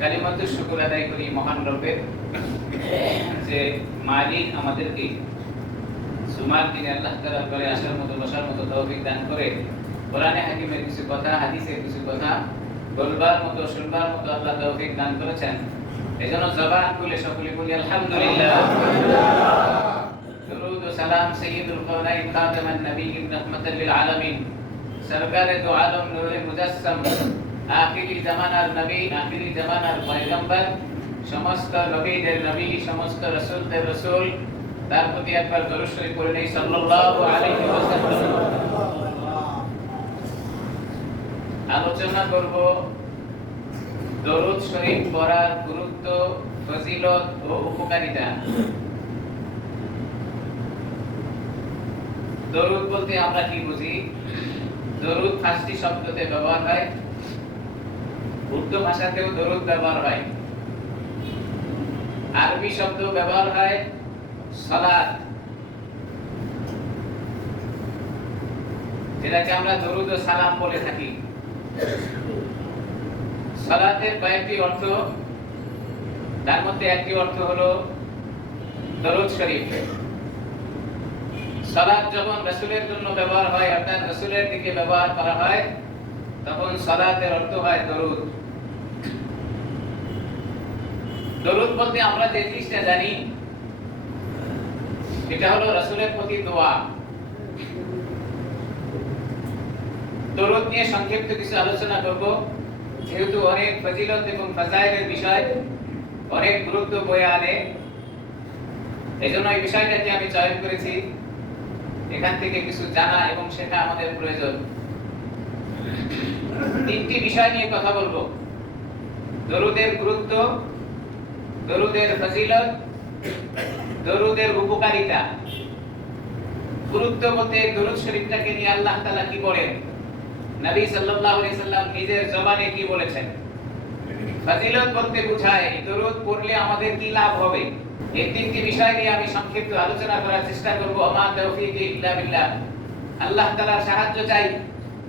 কালিমাতু শুকর আদায় করি মহান রবের যে মালিক আমাদেরকে সুমার দিনে আল্লাহ তাআলা করে আসার মতো বসার মতো তৌফিক দান করে কোরআনে হাকিমের কিছু কথা হাদিসের কিছু কথা বলবার মতো শুনবার মতো আল্লাহ তৌফিক দান করেছেন। এজন্য জবান খুলে সকলে বলি আলহামদুলিল্লাহ। দরুদ ও সালাম সাইয়্যিদুল কাওনাইন খাতামান নবিয়্যিন রাহমাতাল লিল আলামিন সরকারে দো আলম নূরে মুজাসসাম আখিরি জামানার নবী আখিরি জামানার পয়গম্বর সমস্ত নবীদের নবী সমস্ত রাসূলদের রাসূল তার প্রতি একবার দরুদ শরীফ পড়ে নেই সাল্লাল্লাহু আলাইহি ওয়াসাল্লাম। আলোচনা করব দরুদ শরীফ পড়ার গুরুত্ব, ফজিলত ও উপকারিতা। দরুদ বলতে আমরা কি বুঝি? দরুদ ফার্সি শব্দতে ব্যবহার হয়, উর্দু ভাষাতেও দরুদ ব্যবহার হয়, আরবি শব্দ ব্যবহার হয় সালাত, যেটাকে আমরা দরুদ ও সালাম বলে থাকি। সালাতের কয়েকটি অর্থ, তার মধ্যে একটি অর্থ হলো দরুদ শরীফ। সালাত যখন রাসূলের জন্য ব্যবহার হয় অর্থাৎ রাসূলের দিকে ব্যবহার করা হয় তখন সালাতের অর্থ হয় দরুদ। দরুদ বলতে আমরা যে জিনিসটা জানি এটা হলো রাসূলের প্রতি দোয়া। দরুদ নিয়ে সংক্ষিপ্ত কিছু আলোচনা করব, যেহেতু অনেক ফজিলত এবং ফাজাইলের বিষয়, অনেক গুরুত্ব বয়ে আনে, এজন্য এই বিষয়টাকে আমি চয়ন করেছি। এখান থেকে কিছু জানা এবং শেখা আমাদের প্রয়োজন। তিনটি বিষয় নিয়ে কথা বলবো: দরুদের গুরুত্ব, দরুদের ফজিলত, দরুদের উপকারিতা। গুরুত্ব বলতে দরুদ শরীফটাকে নিয়ে আল্লাহ তাআলা কি বলেন, নবী সাল্লাল্লাহু আলাইহি সাল্লাম নিজের জবানে কি বলেছেন। ফজিলত বলতে বোঝায় এই দরুদ পড়লে আমাদের কি লাভ হবে। এই তিনটি বিষয় নিয়ে আমি সংক্ষিপ্ত আলোচনা করার চেষ্টা করব। আমা তাওফীকি ইল্লা বিল্লাহ। আল্লাহ তাআলার সাহায্য চাই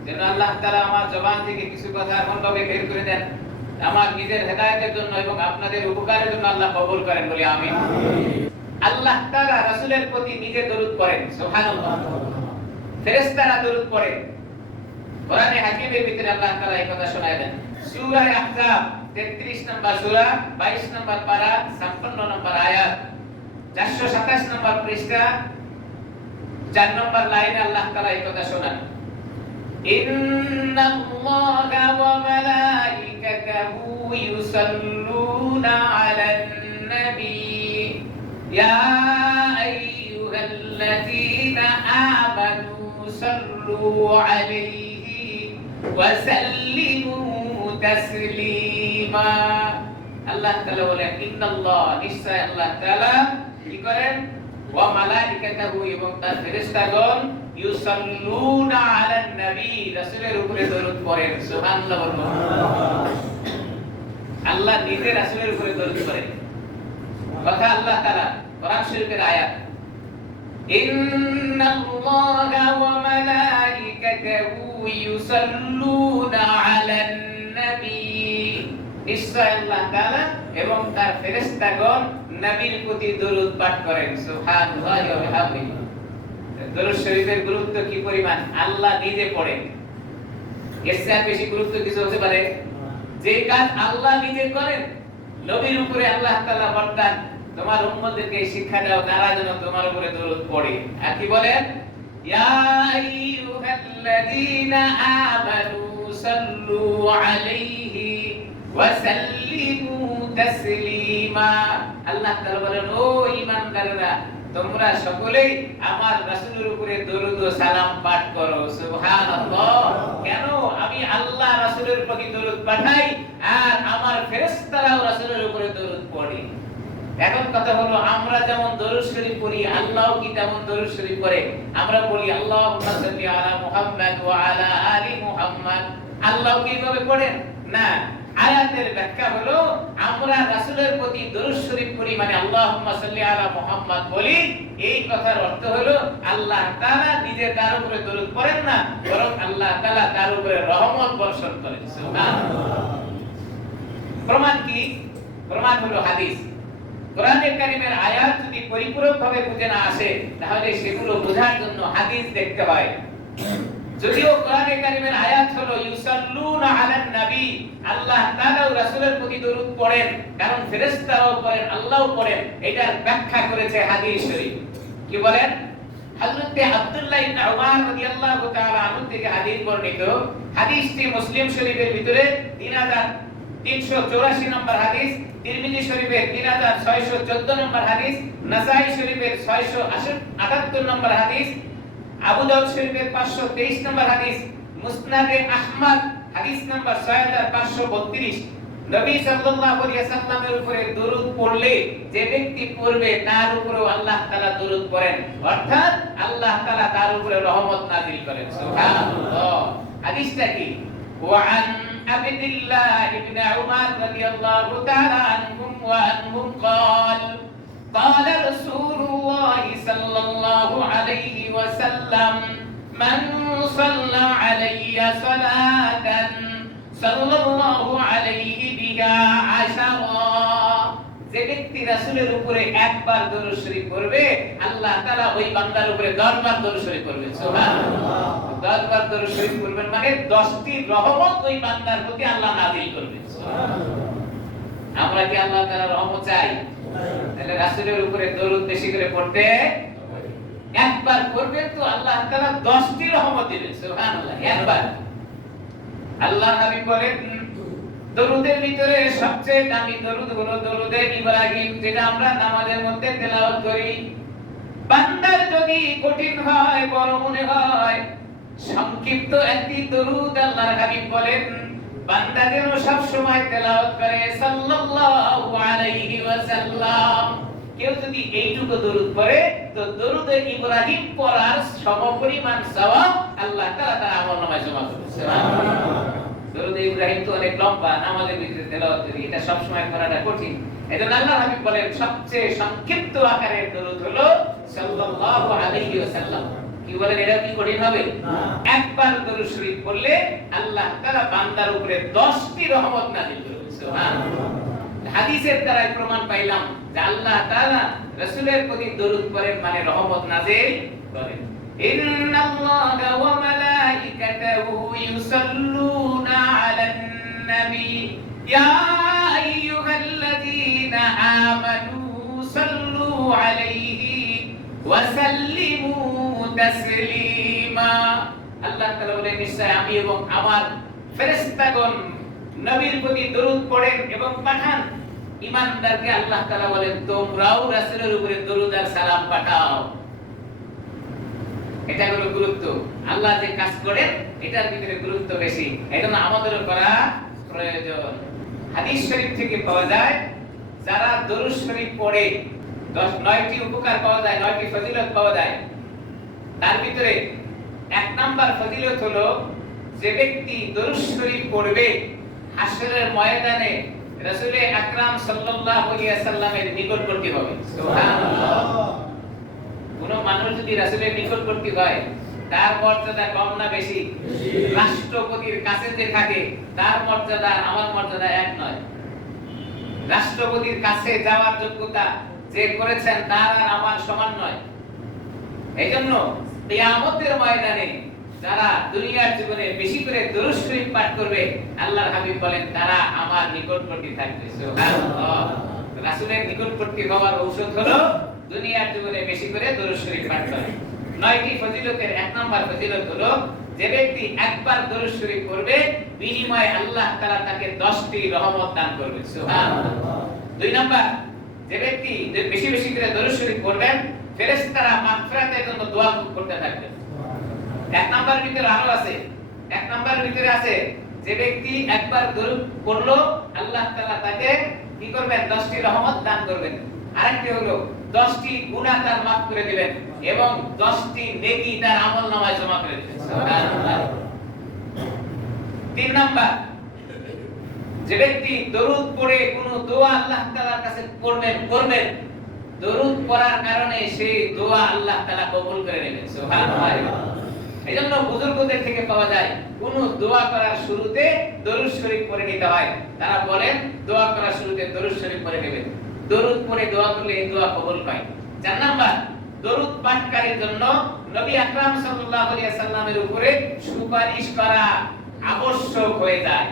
যেন আল্লাহ তাআলা আমার জবান থেকে কিছু কথা এমনভাবে বের করে দেন আমার নিজের হেদায়েতের জন্য এবং আপনাদের উপকারের জন্য আল্লাহ কবুল করেন, বলি আমিন। আল্লাহ তাআলা রাসূলের প্রতি নিজে দরুদ করেন, সুবহানাল্লাহ। ফেরেশতারা দরুদ পড়েন। কোরআনে হাকিমের ভিতরে আল্লাহ তাআলা এই কথা শোনায় দেন। সূরা আহজাব 33 নম্বর সূরা 22 নম্বর পারা 56 নম্বর আয়াত 427 নম্বর পৃষ্ঠা 4 নম্বর লাইনে আল্লাহ তাআলা এই কথা শোনান। ইন্নাল্লাহা ওয়া মালাইকাতাহু ইউসাল্লুনা আলান নবী ইয়া আইয়ুহাল্লাযীনা আমানু সাল্লু আলাইহি ওয়া সাল্লিমু তাসলিমা। আল্লাহ তাআলা বলেন ইন্নাল্লাহ, নিশ্চয় আল্লাহ তাআলা কি করেন, ওয়া মালাইকাতাহু এবং তার ফেরেশতাগণ ইউসাল্লুনা আলান নবী, রাসূলের উপরে দরুদ পড়েন। সুবহানাল্লাহ বলুন। আল্লাহ নিজে রাসূলের উপরে দরুদ পড়েন। কথা আল্লাহ তাআলা কোরআন শরীফের আয়াত। ইন্নাল্লাহা ওয়া মালাইকাতাহু ইউসাল্লুনা আলান নবী, নিশ্চয় আল্লাহ তাআলা এবং তার ফেরেশতাগণ নবীর প্রতি দরুদ পাঠ করেন। সুবহানাল্লাহি ওয়া বিহামদিহি। দরুদ শরীফের গুরুত্ব কি পরিমাণ আল্লাহ নিজে পড়েন, এর চেয়ে বেশি গুরুত্ব কিছু হতে পারে? যে কাজ আল্লাহ নিজে করেন, নবীর উপরে আল্লাহ তাআলা বর্তান তোমার উম্মতদেরকে শিক্ষা দাও তারা যেন তোমার উপরে দরুদ পড়ে। আর কি বলেন, ইয়া আইয়ুহাল্লাযীনা আমানু সাল্লু আলাইহি ওয়া সাল্লিমু তাসলিমা। আল্লাহ তাআলা বলেন, ও ঈমানদাররা তোমরা সকলেই আমার রাসূলের উপরে দরুদ ও সালাম পাঠ করো। সুবহানাল্লাহ। কেন? আমি আল্লাহ রাসূলের প্রতি দরুদ পাঠাই আর আমার ফেরেশতারাও রাসূলের উপরে দরুদ পড়ে। এখন কথা হলো, আমরা যেমন দরুদ শরীফ পড়ি আল্লাহও কি তেমন দরুদ শরীফ পড়ে? আমরা বলি আল্লাহুম্মা সাল্লি আলা মুহাম্মাদ ওয়া আলা আলি মুহাম্মাদ। আল্লাহ কিভাবে পড়েন? না, আয়াতের ব্যাখ্যা হলো আমরা রাসূলের প্রতি দরুদ শরীফ পড়ি মানে আল্লাহুম্মা সাল্লি আলা মুহাম্মাদ বলি। এই কথার অর্থ হলো আল্লাহ তাআলা নিজে তার উপরে দরুদ পড়েন না, বরং আল্লাহ তাআলা তার উপরে রহমত বর্ষণ করেন। সুবহানাল্লাহ। প্রমাণ কি? প্রমাণ হলো হাদিস। কোরআনে কারীমের আয়াত যদি পরিপূরকভাবে বুঝে না আসে তাহলে সেগুলো বোঝার জন্য হাদিস দেখতে হয়। যদিও কোরআনে কারীমের আয়াত হলো ইউসাল্লুনা আলান নবী, আল্লাহ তাআলা ও রাসূলের প্রতি দরুদ পড়েন, কারণ ফেরেশতারাও পড়েন, আল্লাহও পড়েন, এটার ব্যাখ্যা করেছে হাদিস শরীফ। কি বলেন? হযরত আব্দুল্লাহ ইবনে উমর রাদিয়াল্লাহু তাআলা আনহু থেকে হাদিস বর্ণিত। হাদিসটি মুসলিম শরীফের ভিতরে 3384 নম্বর হাদিস, তিরমিজি শরীফের 3614 নম্বর হাদিস, নাসাই শরীফের 678 নম্বর হাদিস, আবু দাউদ শরীফের 523 নম্বর হাদিস, মুসনাদে আহমদ হাদিস নাম্বার 6532। নবী সাল্লাল্লাহু আলাইহি ওয়াসাল্লামের উপরে দরুদ পড়লে যে ব্যক্তি পড়বে তার উপরেও আল্লাহ তাআলা দরুদ পড়েন, অর্থাৎ আল্লাহ তাআলা তার উপরে রহমত নাযিল করেন। সুবহানাল্লাহ। হাদিসটা কি? ওয়ান আবদুল্লাহ ইবনে উমর রাদিয়াল্লাহু তাআলা আনহুম ওয়া আনহুম قال قال رسول الله صلى الله عليه وسلم من صلى علي صلاة صلى الله عليه بها عشرا। যে ব্যক্তি রাসূলের উপরে একবার দরুদ শরীফ পড়বে আল্লাহ তাআলা ওই বান্দার উপরে 10 বার দরুদ শরীফ পড়বে। সুবহানাল্লাহ। 10 বার দরুদ শরীফ পড়বেন মানে 10টি রহমত ওই বান্দার প্রতি আল্লাহ নাযিল করবেন। সুবহানাল্লাহ। আমরা কি আল্লাহ তাআলার রহমত চাই? তাহলে রাসূলের উপরে দরুদ বেশি করে পড়তে, একবার পড়বেন তো আল্লাহ তাআলা 10টি রহমত দিবেন। সুবহানাল্লাহ। একবার। আল্লাহর হাবিব বলেন দরুদের ভিতরে সবচেয়ে দামি দরুদ হলো দরুদে ইব্রাহিম, যেটা আমরা নামাজের মধ্যে তেলাওয়াত করি। বান্দার যদি কঠিন হয়, বড় মনে হয়, সংক্ষিপ্ত একটি দরুদ আল্লাহর হাবিব বলেন বান্দা যেন সব সময় তেলাওয়াত করে সাল্লাল্লাহু আলাইহি ওয়াসাল্লাম। কেউ যদি এইটুকু দরুদ পড়ে তো দরুদে ইব্রাহিম পড়ার সমপরিমাণ সওয়াব আল্লাহ তাআলা তার আমলনামায় জমা করবে। সুবহানাল্লাহ। দরুদে ইব্রাহিম তো অনেক লম্বা, নামাজের ভিতরে তেলাওয়াত করি, এটা সব সময় করাটা কঠিন। এজন্য আল্লাহর হাবিব বলেন সবচেয়ে সংক্ষিপ্ত আকারের দরুদ হলো সাল্লাল্লাহু আলাইহি ওয়াসাল্লাম। কি বলেন, এটা কি কঠিন হবে? একবার দরুদ শরীফ পড়লে আল্লাহ তাআলা বান্দার উপরে 10টি রহমত নাযিল করবে। সুবহানাল্লাহ। হাদিসের দ্বারা প্রমাণ পাইলাম যে আল্লাহ তাআলা রাসূলের প্রতি দরুদ পড়েন মানে রহমত নাযিল করেন। ইন্নাল্লাহা ওয়া মালাইকাতাহু ইউসাল্লুনা আলান নবী ইয়া আইয়ুহাল্লাযীনা আমানু সাল্লু আলাইহি ওয়া সাল্লিমু তাসলিমা। আল্লাহ তাআলা বলেন নিশ্চয় আমি এবং আমার ফেরেশতাগণ নবীর প্রতি দরুদ পড়েন এবং পাঠান। ঈমানদারকে আল্লাহ তাআলা বলেন তোমরাও রাসূলের উপরে দরুদ আর সালাম পাঠাও। এটা হলো গুরুত্ব। আল্লাহ যে কাজ করেন এটার ভিতরে গুরুত্ব বেশি, এজন্য আমাদেরও করা প্রয়োজন। হাদিস শরীফ থেকে পাওয়া যায় যারা দরুদ শরীফ পড়ে 9টি উপকার পাওয়া যায়, 9টি ফজিলত পাওয়া যায়। তার ভিতরে 1 নাম্বার ফজিলত হলো যে ব্যক্তি দরুদ শরীফ পড়বে হাশরের ময়দানে রাসূল আকরাম সাল্লাল্লাহু আলাইহি ওয়াসাল্লামের নিকটবর্তী হবে। সুবহানাল্লাহ। কোন মানুষ যদি রাসূলের নিকটবর্তী হয় তার মর্যাদা কম না বেশি? রাষ্ট্রপতির কাছে যে থাকে তার মর্যাদা আমার মর্যাদা এক নয়। রাষ্ট্রপতির কাছে যাওয়ার যোগ্যতা যে করেছেন তার আর আমার সমান নয়। এইজন্য কিয়ামতের ময়দানে যারা দুনিয়ার জীবনে বেশি করে দরুদ শরীফ পাঠ করবে আল্লাহর হাবিব বলেন তারা আমার নিকটবর্তী থাকবে। সুবহানাল্লাহ। রাসূলের নিকটবর্তী হওয়ার ঔষধ হলো দুনিয়ার জীবনে বেশি করে দরুদ শরীফ পাঠ করা। 9টি ফজিলতের 1 নাম্বার ফজিলত হলো যে ব্যক্তি একবার দরুদ শরীফ পড়বে বিনিময়ে আল্লাহ তাআলা তাকে 10টি রহমত দান করবে। সুবহানাল্লাহ। 2 নাম্বার, যে ব্যক্তি বেশি বেশি করে দরুদ শরীফ পড়বেন ফেরেশতারা মাগফিরাতের জন্য দোয়া করতে থাকবে। 1 নাম্বারের ভিতরে আরো আছে, 1 নাম্বারের ভিতরে আছে যে ব্যক্তি একবার দরুদ পড়লো আল্লাহ তাআলা তাকে কি করবেন? 10টি রহমত দান করবেন। আরেকটি হলো 10টি গুনাহ তার মাফ করে দিবেন এবং 10টি নেকি তার আমলনামায় জমা করে দিবেন। সুবহানাল্লাহ। 3 নাম্বার, যে ব্যক্তি দরুদ পড়ে কোনো দোয়া আল্লাহ তাআলার কাছে করবেন দরুদ পড়ার কারণে সেই দোয়া আল্লাহ তাআলা কবুল করে নেবেন। সুবহানাল্লাহ। এজন্য বুজুর্গদের থেকে পাওয়া যায় কোন দোয়া করার শুরুতে দরুদ শরীফ পড়ে নিতে হয়। তারা বলেন দোয়া করার শুরুতে দরুদ শরীফ পড়ে নেবেন। দরুদ পড়ে দোয়া করলে এই দোয়া কবুল হয়। 4 নাম্বার, দরুদ পাঠকারীর জন্য নবী আকরাম সাল্লাল্লাহু আলাইহি সাল্লামের উপরে সুপারিশ করা আবশ্যক হয়ে যায়।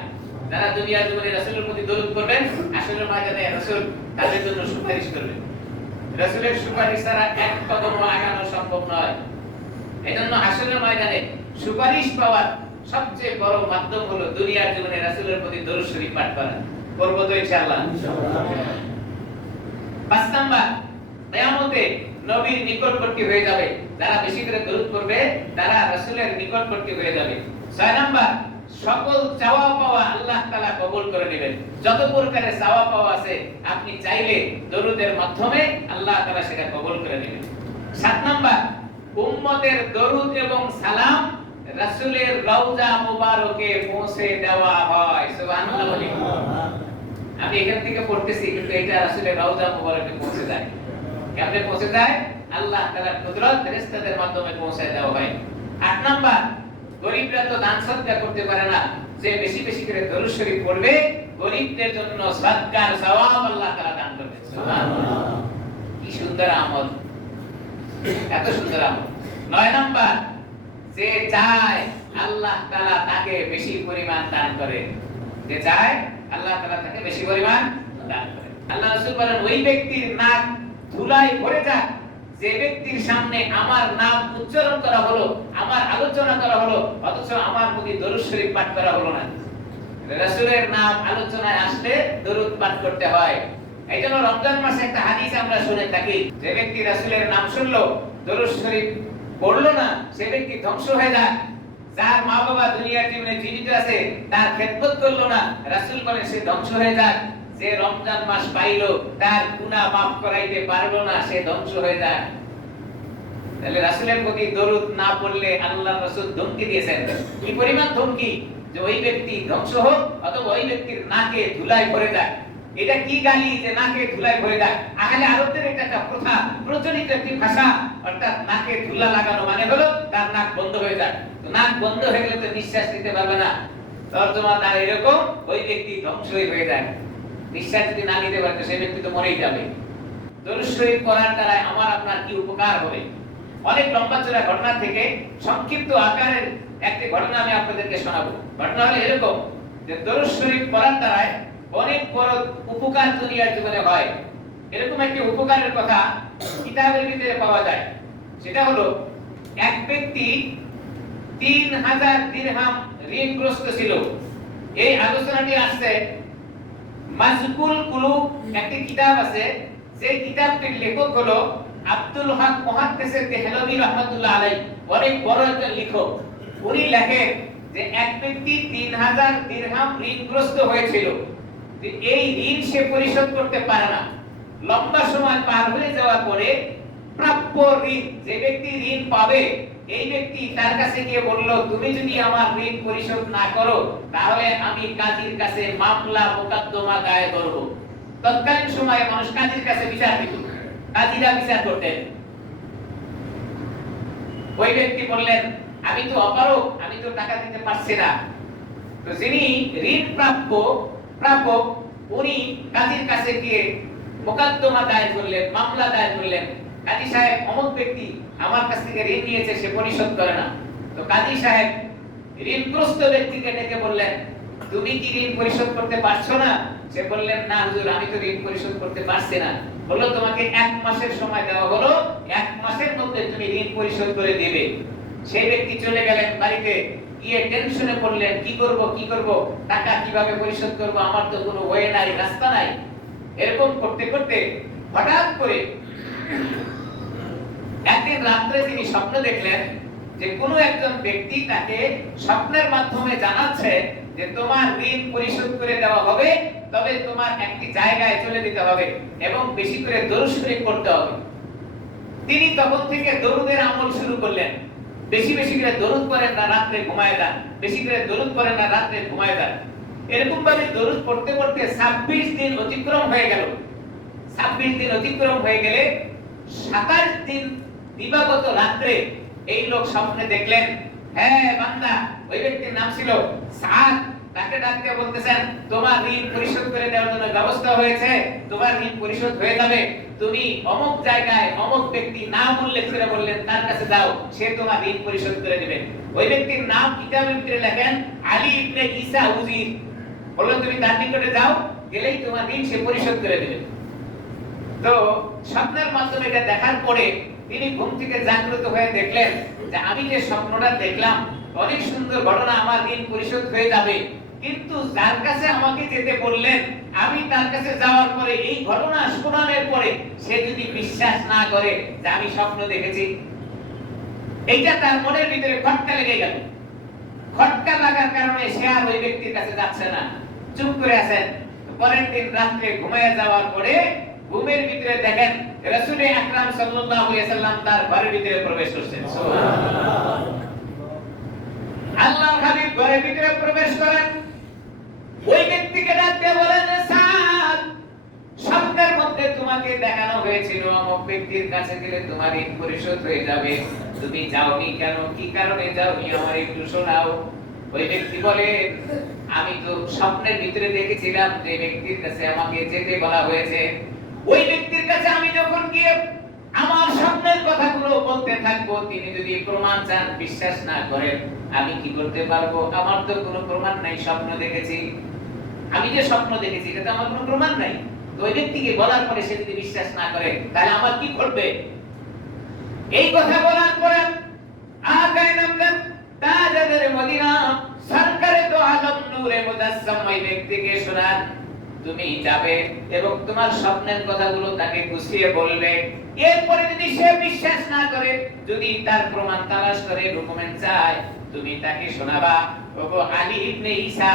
যারা দুনিয়ার জীবনে রাসূলের প্রতি দরুদ পড়বেন, আসলের ময়দানে রাসূল তাদের জন্য সুপারিশ করবেন। রাসূলের সুপারিশ ছাড়া এক কদম আগানো সম্ভব নয়। এজন্য আসলের ময়দানে সুপারিশ পাওয়ার সবচেয়ে বড় মাধ্যম হলো দুনিয়ার জীবনে রাসূলের প্রতি দরুদ শরীফ পাঠ করা। করব তো ইনশাআল্লাহ। 5 নাম্বার, কিয়ামতে নবীর নিকটবর্তী হয়ে যাবে। যারা বেশি করে দরুদ পড়বে তারা রাসূলের নিকটবর্তী হয়ে যাবে। 6 নাম্বার, সকল চাওয়া পাওয়া আল্লাহ তাআলা কবুল করে নেবেন। যত প্রকারের চাওয়া পাওয়া আছে আপনি চাইলে দরুদের মাধ্যমে আল্লাহ তাআলা সেটা কবুল করে নেবেন। 7 নাম্বার, উম্মতের দরুদ এবং সালাম রাসূলের রওজা মুবারকে পৌঁছে দেওয়া হয়। সুবহানাল্লাহ বলি। আমি এখান থেকে পড়তেছি কিন্তু এটা রাসূলের রওজা মুবারকে পৌঁছে যায়। কেমনে পৌঁছে যায়? আল্লাহ তাআলার কুদরত ফেরেশতাদের মাধ্যমে পৌঁছে দেওয়া হয়। 8 নাম্বার, গরীবরা তো দান সদকা করতে পারে না, যে বেশি বেশি করে দরুদ শরীফ পড়বে গরীবদের জন্য সদকার সওয়াব আল্লাহ তাআলা দান করবেন। সুবহানাল্লাহ, কি সুন্দর আমল, এত সুন্দর আমল। 9 নাম্বার, যে চায় আল্লাহ তাআলা তাকে বেশি পরিমাণ দান করে। যে চায় আল্লাহ তাআলা তাকে বেশি পরিমাণ দান করে। আল্লাহ রাসূল বলেন ওই ব্যক্তির নাক ধুলায় ভরে যাক যে ব্যক্তির সামনে আমার নাম উচ্চারণ করা হলো, আমার আলোচনা করা হলো, অথচ আমার প্রতি দরুদ শরীফ পাঠ করা হলো না। রাসূলের নাম আলোচনায় আসলে দরুদ পাঠ করতে হয়। এইজন্য রমজান মাসে একটা হাদিস আমরা শুনে থাকি, যে ব্যক্তি রাসূলের নাম শুনলো দরুদ শরীফ পড়লো না সে ব্যক্তি ধ্বংস হয়ে যায়। যার মা বাবা দুনিয়ার জীবনে জীবিত আছে তার খেদমত করলো না, রাসূল বলেন সে ধ্বংস হয়ে যায়। যে রমজান মাস পাইলো তার গুনাহ maaf করাইতে পারলো না, সে ধ্বংস হয়ে যায়। তাহলে রাসূলের প্রতি দরুদ না পড়লে আল্লাহর রাসূল ধমকি দিয়েছেন। কি পরিমাণ ধমকি, যে ওই ব্যক্তি ধ্বংস হোক অথবা ওই ব্যক্তির নাকে ধুলায় ভরে যায়। এটা কি গালি যে নাকে ধুলায় ভরে যায়? আহলে আরবদের এটা একটা প্রথা, প্রচলিত একটি ভাষা। অর্থাৎ নাকে ধুলা লাগানো মানে হলো তার নাক বন্ধ হয়ে যায়। তো নাক বন্ধ হয়ে গেলে তো নিঃশ্বাস নিতে পারবে না। তর্জমা তার এরকম, ওই ব্যক্তি ধ্বংস হয়ে যায়। নিঃশ্বাস যদি না নিতে পারে সেই ব্যক্তি তো মরেই যাবে। দরুদ শরীফ পড়ার দ্বারা আমার আপনার কি উপকার হবে? অনেক লম্বা চড়া ঘটনা থেকে সংক্ষিপ্ত আকারের একটি ঘটনা আমি আপনাদেরকে শোনাবো। ঘটনা হলো এরকম, যে দরুদ শরীফ পড়ার দ্বারা অনেক বড় উপকার দুনিয়ার জীবনে হয়। এরকম একটি উপকারের কথা কিতাবের ভিতরে পাওয়া যায়। সেটা হলো এক ব্যক্তি 3000 দিরহাম ঋণগ্রস্ত ছিল। এই আলোচনাটি আসছে মাজকুল কুলুব একটি কিতাব আছে, যে কিতাবটির লেখক হলো আব্দুল হক মুহাদ্দিস দেহলভী রাহমাতুল্লাহ আলাইহি, অনেক বড় একজন লেখক। উনি লেখেন যে এক ব্যক্তি 3000 দিরহাম ঋণগ্রস্ত হয়েছিল। যে এই ঋণ সে পরিশোধ করতে পারে না। লম্বা সময় পার হয়ে যাওয়ার পরে প্রাপ্য ঋণ, যে ব্যক্তি ঋণ পাবে, এই ব্যক্তি তার কাছে গিয়ে বলল, তুমি যদি আমার ঋণ পরিশোধ না করো তাহলে আমি কাজীর কাছে মামলা মোকদ্দমা দায়ের করব। তৎকালীন সময়ে মানুষ কাজীর কাছে বিচার দিত, কাজীরা বিচার করতেন। ওই ব্যক্তি বললেন, আমি তো অপারগ, আমি তো টাকা দিতে পারছি না। তো যিনি ঋণ প্রাপক উনি কাজীর কাছে গিয়ে মোকদ্দমা দায়ের করলেন, মামলা দায়ের করলেন। কাজী সাহেব অমুক ব্যক্তি আমার কাছ থেকে ঋণ নিয়েছে, সে পরিশোধ করে না। তো কাজী সাহেব ঋণগ্রস্ত ব্যক্তিকে ডেকে বললেন, তুমি কি ঋণ পরিশোধ করতে পারছো না? সে বললেন, না হুজুর, আমি তো ঋণ পরিশোধ করতে পারছি না। বলল, তোমাকে 1 মাসের সময় দেওয়া হলো, 1 মাসের মধ্যে তুমি ঋণ পরিশোধ করে দিবে। সেই ব্যক্তি চলে গেলেন বাড়িতে, গিয়ে টেনশনে পড়লেন, কি করব, টাকা কিভাবে পরিশোধ করব, আমার তো কোনো ওয়ে নাই, রাস্তা নাই। এরকম করতে করতে হঠাৎ করে একদিন রাত্রে তিনি স্বপ্ন দেখলেন যে কোনো একজন ব্যক্তি তাকে স্বপ্নের মাধ্যমে জানাচ্ছে যে তোমার ঋণ পরিশোধ করে দেওয়া হবে, তবে তোমার একটি জায়গায় চলে যেতে হবে এবং বেশি করে দরুদ শরীফ পড়তে হবে। তিনি তখন থেকে দরুদের আমল শুরু করলেন। বেশি বেশি করে দরুদ পড়েন না, রাতে ঘুমায় যান, বেশি করে দরুদ পড়েন না, রাতে ঘুমায় যান। এরকম ভাবে দরুদ পড়তে পড়তে 26 দিন অতিক্রম হয়ে গেল। 26 দিন অতিক্রম হয়ে গেলে 27 দিন দিবাগত রাতে এই লোক স্বপ্নে দেখলেন হ্যাঁ বান্দা, ওই ব্যক্তির নাম ছিল সাদ। তাকে ডাকতে বলতেছেন, তোমার ঋণ পরিশোধ করে দেওয়ার জন্য ব্যবস্থা হয়েছে, তোমার ঋণ পরিশোধ হয়ে যাবে। তুমি অমুক জায়গায় অমুক ব্যক্তি নাম উল্লেখ করে বললেন, তার কাছে যাও, সে তোমার ঋণ পরিশোধ করে দিবে। ওই ব্যক্তির নাম কিতাবের ভিতরে লেখেন আলী ইবনে ঈসা উজির। বললেন তুমি তার নিকটে যাও, গেলেই তোমার ঋণ সে পরিশোধ করে দিবে। তো স্বপ্নের মাধ্যমে এটা দেখার পরে তিনি ঘুম থেকে জাগ্রত হয়ে দেখলেন যে আমি যে স্বপ্নটা দেখলাম অনেক সুন্দর ঘটনা, আমার ঋণ পরিশোধ হয়ে যাবে, কিন্তু যার কাছে আমাকে যেতে বললেন আমি তার কাছে যাওয়ার পরে এই ঘটনা শোনানোর পরে সে যদি বিশ্বাস না করে যে আমি স্বপ্ন দেখেছি, এইটা তার মনের ভিতরে খটকা লেগে গেল। খটকা লাগার কারণে সে আর ওই ব্যক্তির কাছে যাচ্ছে না, চুপ করে আছেন। পরের দিন রাত্রে ঘুমিয়ে যাওয়ার পরে ঘুমের ভিতরে দেখেন রাসূল আকরাম সাল্লাল্লাহু আলাইহি সাল্লাম তার ঘরের ভিতরে প্রবেশ করছেন। সুবহানাল্লাহ। আল্লাহর হাবিব ঘরের ভিতরে প্রবেশ করেন, ওই ব্যক্তিকে ডাকতে বলেন, সাদ, স্বপ্নের মধ্যে তোমাকে দেখানো হয়েছিল অমুক ব্যক্তির কাছে গেলে তোমার ঋণ পরিশোধ হয়ে যাবে, তুমি যাওনি কেন, কি কারণে যাওনি, আমার একটু শোনাও। ওই ব্যক্তি বলে, আমি তো স্বপ্নের ভিতরে দেখেছিলাম যে ব্যক্তির কাছে আমাকে যেতে বলা হয়েছে, ওই ব্যক্তির কাছে আমি যখন গিয়ে আমার স্বপ্নের কথাগুলো বলতে থাকবো, তিনি যদি প্রমাণ চান, বিশ্বাস না করেন, আমি কি করতে পারবো? আমার তো কোনো প্রমাণ নাই, স্বপ্ন দেখেছি, আমি যে স্বপ্ন দেখেছি এটা তো আমার কোনো প্রমাণ নাই। তো ওই ব্যক্তিকে বলার পরে সে যদি বিশ্বাস না করে, তাহলে আমার কি করবে? এই কথা বলার পরে আকায়ে নামলেন তাজের মদিনা সরকারে তো আলম নূরে মুজাসসাম ওই ব্যক্তিকে শোনান, তুমি যাবে এবং তোমার স্বপ্নের কথাগুলো তাকে গুছিয়ে বলবে। এরপরে যদি সে বিশ্বাস না করে, যদি তার প্রমাণ তালাশ করে, ডকুমেন্ট চায়, তুমি তাকে শোনাবা, ওগো আলী ইবনে ঈসা,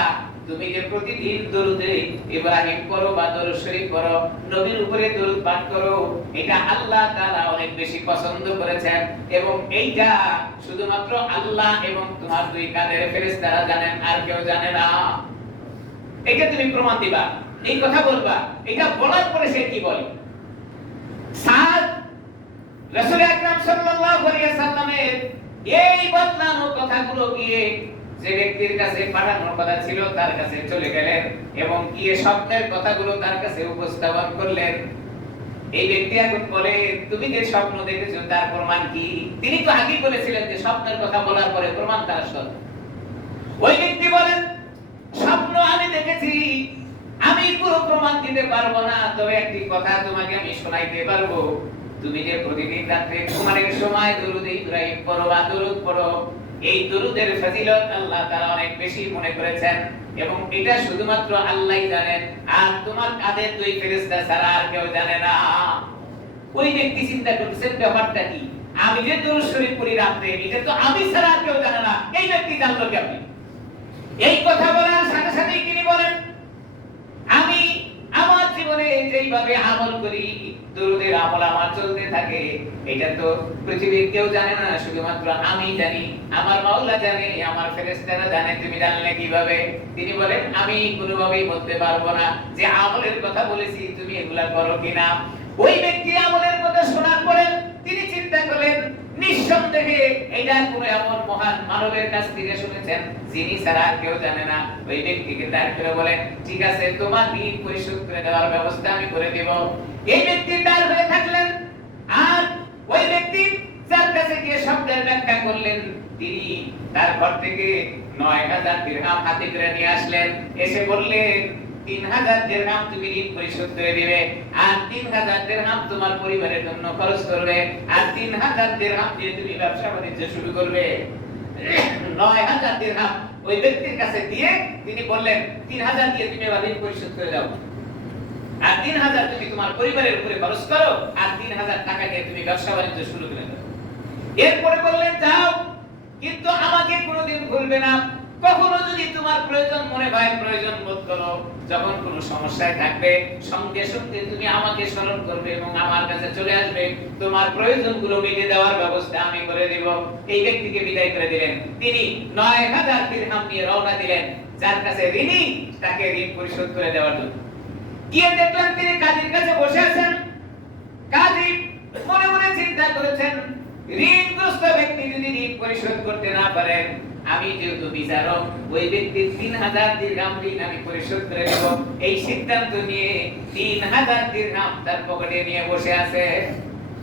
তুমি যে প্রতিদিন দরুদে ইব্রাহিম পড়ো বা দরুদ শরীফ পড়ো, নবীর উপরে দরুদ পাঠ করো, এটা আল্লাহ তাআলা অনেক বেশি পছন্দ করেছেন এবং এইটা শুধুমাত্র আল্লাহ এবং তোমার দুই কাঁধের ফেরেশতারা জানেন, আর কেউ জানে না। এটা তুমি প্রমাণ দিবা, এই কথা বলবা। এটা বলার পরে সে কি বলে? সাদ রাসূল আকরাম সাল্লাল্লাহু আলাইহি সাল্লামের এই বদলানো কথাগুলো গিয়ে যে ব্যক্তির কাছে পাঠানোর কথা ছিল তার কাছে চলে গেলেন এবং গিয়ে স্বপ্নের কথাগুলো তার কাছে উপস্থাপন করলেন। এই ব্যক্তি এখন বলে, তুমি যে স্বপ্ন দেখেছো তার প্রমাণ কি? তিনি তো আগেই বলেছিলেন যে স্বপ্নের কথা বলার পরে প্রমাণ তার সত্য। ওই ব্যক্তি বলেন, স্বপ্ন আমি দেখেছি, আমি পুরো প্রমাণ দিতে পারবো না, তবে একটি কথা তোমাকে আমি শোনাইতে পারবো। তুমি যে প্রতিদিন রাতে ঘুমানোর সময় দরুদ ইব্রাহিম পড়ো বা দরুদ পড়ো, এই দরুদের ফজিলত আল্লাহ তাআলা অনেক বেশি মনে করেছেন এবং এটা শুধুমাত্র আল্লাহই জানেন, আর তোমার কাঁধের দুই ফেরেশতা ছাড়া আর কেউ জানে না। ওই ব্যক্তি চিন্তা করছেন ব্যাপারটা কি, আমি যে দরুদ শরীফ পড়ি রাতে, এটা তো আমি ছাড়া আর কেউ জানে না, এই ব্যক্তি জানলো কেমনে? এই কথা বলার সাথে সাথেই তিনি বলেন, আমি আমার জীবনে যেইভাবে আমল করি, দরুদের আমল আমার চলতে থাকে, এটা তো পৃথিবীর কেউ জানে না, শুধুমাত্র আমি জানি, আমার মাওলা জানে, আমার ফেরেশতারা জানে। তুমি জানলে কিভাবে? তিনি বলেন, আমি কোনোভাবেই বলতে পারবো না যে আমলের কথা বলেছি তুমি এগুলা করো কিনা। ওই ব্যক্তি আমলের কথা শোনার পরে তিনি চিন্তা করলেন, নিঃসন্দেহে এটা কোনো এমন মহান মানবের কাছ থেকে শুনেছেন যিনি ছাড়া আর কেউ জানে না। ওই ব্যক্তিকে দাঁড় করে বলেন, ঠিক আছে, তোমার ঋণ পরিশোধ করে দেওয়ার ব্যবস্থা আমি করে দেব। এই ব্যক্তি দাঁড় হয়ে থাকলেন, আর ওই ব্যক্তি যার কাছে গিয়ে শব্দের ব্যাখ্যা করলেন, তিনি তার ঘর থেকে ৯,০০০ দিরহাম হাতে করে নিয়ে আসলেন, এসে বললেন, ৩,০০০ দিরহাম তুমি ঋণ পরিশোধ করে দিবে, আর ৩,০০০ দিরহাম তোমার পরিবারের জন্য খরচ করবে, আর ৩,০০০ দিরহাম দিয়ে তুমি ব্যবসা বাণিজ্য শুরু করবে। ৯,০০০ দিরহাম ওই ব্যক্তির কাছে দিয়ে তিনি বললেন, ৩,০০০ দিয়ে তুমি ঋণ পরিশোধ করে দাও, আর ৩,০০০ তুমি তোমার পরিবারের উপরে খরচ করো, আর ৩,০০০ টাকা দিয়ে তুমি ব্যবসা বাণিজ্য শুরু করে দাও। এরপরে বললেন, যাও, কিন্তু আমাকে কোনোদিন ভুলবে না। কখনো যদি তোমার প্রয়োজন মনে হয়, প্রয়োজন বোধ করো, যখন কোনো সমস্যায় থাকবে, সঙ্গে সঙ্গে তুমি আমাকে স্মরণ করবে এবং আমার কাছে চলে আসবে, তোমার প্রয়োজনগুলো মিটিয়ে দেওয়ার ব্যবস্থা আমি করে দেব। এই ব্যক্তিকে বিদায় করে দিলেন। তিনি ৯,০০০ দিরহাম নিয়ে রওনা দিলেন যার কাছে ঋণী, তাকে ঋণ পরিশোধ করে দেওয়ার জন্য। গিয়ে দেখলেন তিনি কাজীর কাছে বসে আছেন। কাজী মনে মনে চিন্তা করেছেন, ঋণগ্রস্ত ব্যক্তি যদি ঋণ পরিশোধ করতে না পারেন, আমি যেহেতু বিচারক, ওই ব্যক্তির 3000 দিরহাম ঋণ আমি পরিশোধ করে দেব। এই সিদ্ধান্ত নিয়ে 3000 দিরহাম তার পকেটে নিয়ে বসে আছে।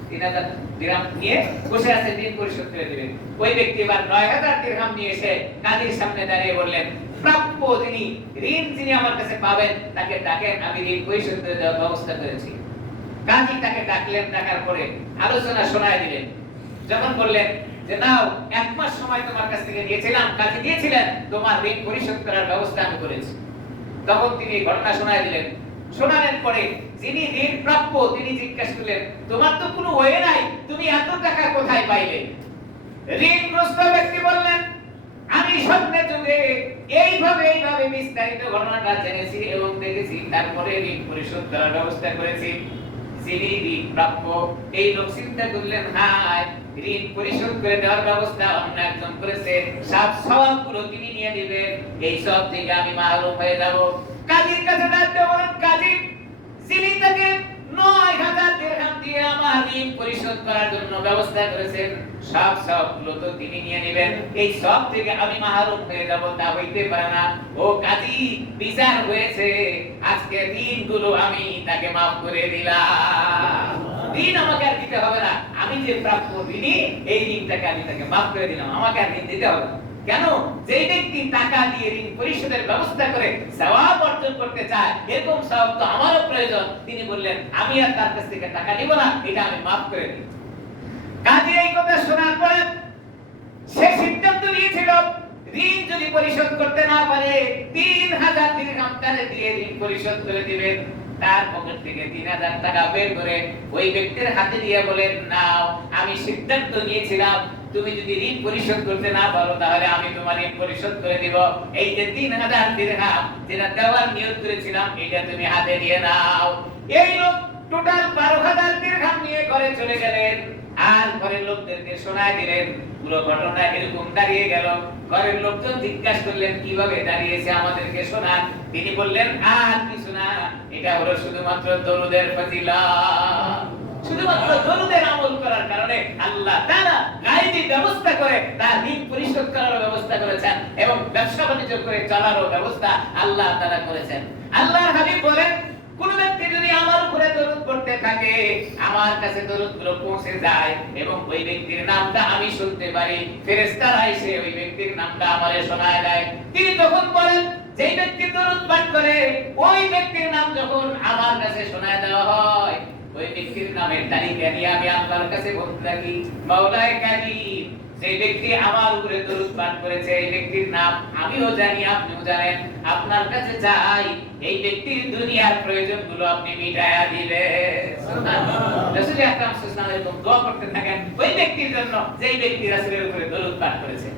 3000 দিরহাম নিয়ে বসে আছে, ঋণ পরিশোধ করে দেবেন। ওই ব্যক্তি এবার 9000 দিরহাম নিয়ে এসে কাজীর সামনে দাঁড়িয়ে বললেন, প্রাপ্য যিনি ঋণ যিনি আমার কাছে পাবেন তাকে ডাকেন, আমি ঋণ পরিশোধ করে দেওয়ার ব্যবস্থা করেছি। কাজী তাকে ডাকলেন, ডাকার পরে আলোচনা শোনায় দিলেন। যখন বললেন যে নাও, 1 মাস সময় তোমার কাছ থেকে নিয়েছিলাম, কাজী দিয়েছিলেন, তোমার ঋণ পরিশোধ করার ব্যবস্থা আমি করেছি। তখন তিনি ঘটনা শোনায় দিলেন। শোনানোর পরে যিনি ঋণ প্রাপ্য তিনি জিজ্ঞাসা করলেন, তোমার তো কোনো ওয়ে নাই, তুমি এত টাকা কোথায় পাইলে? ঋণগ্রস্ত ব্যক্তি বললেন, আমি স্বপ্নে যুগে এইভাবে বিস্তারিত ঘটনাটা জেনেছি এবং দেখেছি, তারপরে ঋণ পরিশোধ করার ব্যবস্থা করেছি। যিনি ঋণ প্রাপ্য এই লোক চিন্তা করলেন, হায়, ঋণ পরিশোধ করে দেওয়ার ব্যবস্থা অন্য একজন করেছে, সব সওয়াবগুলো তিনি নিয়ে নেবেন, এই সব থেকে আমি মাহরুম হয়ে যাব। কাজীর কাছে ডাকতে বলেন, কাজী যিনি তাকে 9000 দিরহাম দিয়ে আমার ঋণ পরিশোধ করার জন্য ব্যবস্থা করেছেন, সব সবগুলো তো তিনি নিয়ে নেবেন, এই সব থেকে আমি মাহরুম হয়ে যাব, তা হইতে পারে না। ও কাজী, বিচার হয়েছে, আজকে ঋণগুলো আমি তাকে মাফ করে দিলাম। ঋণ আমাকে আর দিতে হবে না, আমি যে প্রাপ্য ঋণী, এই ঋণটাকে আমি তাকে মাফ করে দিলাম, আমাকে আর ঋণ দিতে হবে না। কেন? যেই ব্যক্তি টাকা দিয়ে ঋণ পরিশোধের ব্যবস্থা করে সওয়াব অর্জন করতে চায়, এরকম সওয়াব তো আমারও প্রয়োজন। তিনি বললেন, আমি আর তার কাছ থেকে টাকা নিব না, এটা আমি মাফ করে দিই। কাজী এই কথা শোনার পরে সে সিদ্ধান্ত নিয়েছিল, ঋণ যদি পরিশোধ করতে না পারে 3000 দিরহাম তারে দিয়ে ঋণ পরিশোধ করে দিবেন। তার পকেট থেকে 3000 টাকা বের করে ওই ব্যক্তির হাতে দিয়ে বলেন, নাও, আমি সিদ্ধান্ত নিয়েছিলাম, তুমি যদি ঋণ পরিশোধ করতে না পারো তাহলে আমি তোমার ঋণ পরিশোধ করে দিব। এই যে 3000 দিরহাম যেটা দেওয়ার নিয়ত করেছিলাম, এটা তুমি হাতে দিয়ে নাও। এই লোক টোটাল 12000 দিরহাম নিয়ে ঘরে চলে গেলেন, আর ঘরের লোকদেরকে শোনায় দিলেন। পুরো ঘটনা এরকম দাঁড়িয়ে গেল। ঘরের লোকজন জিজ্ঞাসা করলেন, কিভাবে দাঁড়িয়েছে আমাদেরকে শোনান। তিনি বললেন, আর কিছু না, এটা হলো শুধুমাত্র দরুদের ফজিলত। শুধুমাত্র দরুদের আমল করার কারণে আল্লাহ তাআলা গায়বী ব্যবস্থা করে তার ঋণ পরিশোধ করার ব্যবস্থা করেছেন এবং ব্যবসা বাণিজ্য করে চলারও ব্যবস্থা আল্লাহ তাআলা করেছেন। আল্লাহর হাবিব বলেন, কোন ব্যক্তি যদি আমার উপরে দরুদ পড়তে থাকে, আমার কাছে দরুদগুলো পৌঁছে যায় এবং ওই ব্যক্তির নামটা আমি শুনতে পারি, ফেরেশতারা এসে ওই ব্যক্তির নামটা আমারে শোনায় দেয়। তিনি তখন বলেন, যেই ব্যক্তি দরুদ পাঠ করে, ওই ব্যক্তির নাম যখন আমার কাছে শোনায় দেওয়া হয়, ওই ব্যক্তির নামের তালিকা নিয়ে আমি আল্লাহর কাছে বলতে থাকি, মাওলায়ে কারীম, যে ব্যক্তি আমার উপরে দরুদ পাঠ করেছে, এই ব্যক্তির নাম আমিও জানি, আপনিও জানেন, আপনার কাছে চাই এই ব্যক্তির দুনিয়ার প্রয়োজনগুলো আপনি মিটায়া দিবেন। সুবহানাল্লাহ। রাসূল আকরাম সাল্লাল্লাহু আলাইহি ওয়াসাল্লাম দোয়া করতে থাকেন ওই ব্যক্তির জন্য, যেই ব্যক্তি রাসূলের উপরে দরুদ পাঠ করেছে।